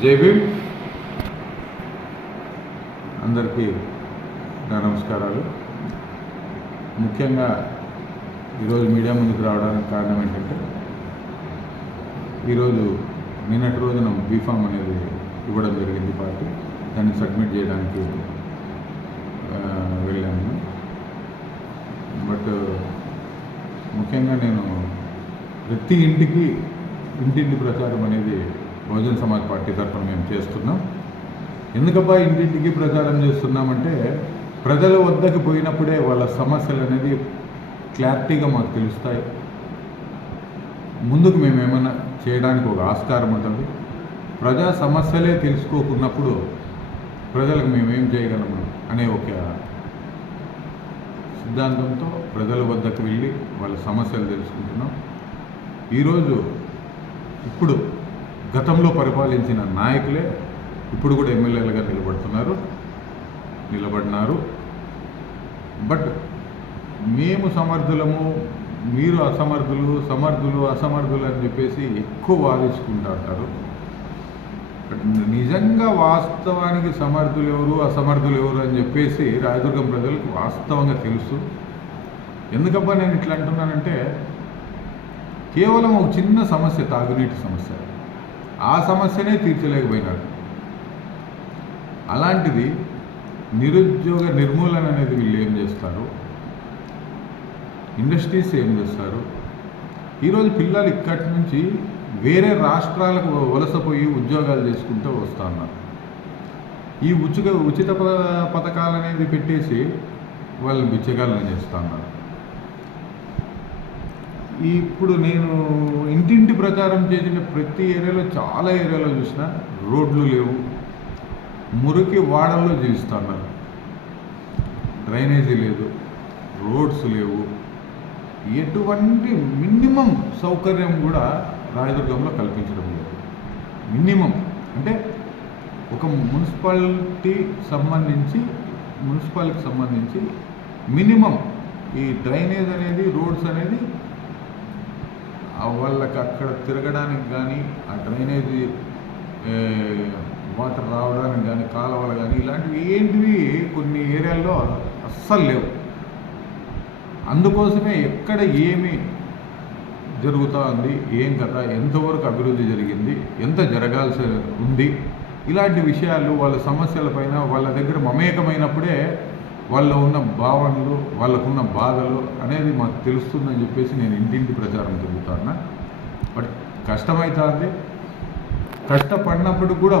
జై భీమ్. అందరికీ నా నమస్కారాలు. ముఖ్యంగా ఈరోజు మీడియా ముందుకు రావడానికి కారణం ఏంటంటే, ఈరోజు నిన్నటి రోజున బీఫామ్ అనేది ఇవ్వడం జరిగింది పార్టీ. దాన్ని సబ్మిట్ చేయడానికి వెళ్ళాను. బట్ ముఖ్యంగా నేను ప్రతి ఇంటింటి ప్రచారం అనేది బహుజన సమాజ్ పార్టీ తరఫున మేము చేస్తున్నాం. ఎందుకబ్బా ఇంటింటికి ప్రచారం చేస్తున్నామంటే, ప్రజల వద్దకు పోయినప్పుడే వాళ్ళ సమస్యలు అనేది క్లారిటీగా మాకు తెలుస్తాయి. ముందుకు మేము ఏమైనా చేయడానికి ఒక ఆస్కారం ఉంటుంది. ప్రజా సమస్యలే తెలుసుకోకున్నప్పుడు ప్రజలకు మేమేం చేయగలము అనే ఒక సిద్ధాంతంతో ప్రజల వద్దకు వెళ్ళి వాళ్ళ సమస్యలు తెలుసుకుంటున్నాం. ఈరోజు ఇప్పుడు గతంలో పరిపాలించిన నాయకులే ఇప్పుడు కూడా ఎమ్మెల్యేలుగా నిలబడినారు. బట్ మేము సమర్థులము, మీరు సమర్థులు అని చెప్పేసి ఎక్కువ వాదించుకుంటారు. బట్ నిజంగా వాస్తవానికి సమర్థులు ఎవరు, అసమర్థులు ఎవరు అని చెప్పేసి రాయదుర్గం ప్రజలకు వాస్తవంగా తెలుసు. ఎందుకబ్బా నేను ఇట్లా అంటున్నానంటే, కేవలం ఒక చిన్న సమస్య, తాగునీటి సమస్య, ఆ సమస్యనే తీర్చలేకపోయినారు. అలాంటిది నిరుద్యోగ నిర్మూలన అనేది వీళ్ళు ఏం చేస్తారు, ఇండస్ట్రీస్ ఏం చేస్తారు. ఈరోజు పిల్లలు ఇక్కడి నుంచి వేరే రాష్ట్రాలకు వలసపోయి ఉద్యోగాలు చేసుకుంటూ వస్తూ ఉన్నారు. ఈ ఉచిత పథకాలు అనేది పెట్టేసి వాళ్ళు బిచ్చగాళ్ళని చేస్తూ ఉన్నారు. ఇప్పుడు నేను ఇంటింటి ప్రచారం చేసిన ప్రతి ఏరియాలో, చాలా ఏరియాలో చూసిన రోడ్లు లేవు, మురికి వాడల్లో జీవిస్తున్నారు. డ్రైనేజీ లేదు, రోడ్స్ లేవు, ఎటువంటి మినిమం సౌకర్యం కూడా రాయదుర్గంలో కల్పించడం లేదు. మినిమం అంటే ఒక మున్సిపాలిటీకి సంబంధించి మినిమం ఈ డ్రైనేజ్ అనేది, రోడ్స్ అనేది వాళ్ళకి అక్కడ తిరగడానికి కానీ, ఆ డ్రైనేజీ వాటర్ రావడానికి కానీ, కాలువలు కానీ ఇలాంటివి ఏంటివి కొన్ని ఏరియాల్లో అస్సలు లేవు. అందుకోసమే ఎక్కడ ఏమి జరుగుతూ ఉంది, ఏం కథ, ఎంతవరకు అభివృద్ధి జరిగింది, ఎంత జరగాల్సి ఉంది, ఇలాంటి విషయాలు, వాళ్ళ సమస్యలపైన వాళ్ళ దగ్గర మమేకమైనప్పుడే వాళ్ళ ఉన్న భావనలు, వాళ్ళకున్న బాధలు అనేది మాకు తెలుస్తుందని చెప్పేసి నేను ఇంటింటి ప్రచారం తిరుగుతాను. బట్ కష్టమవుతుంది. కష్టపడినప్పుడు కూడా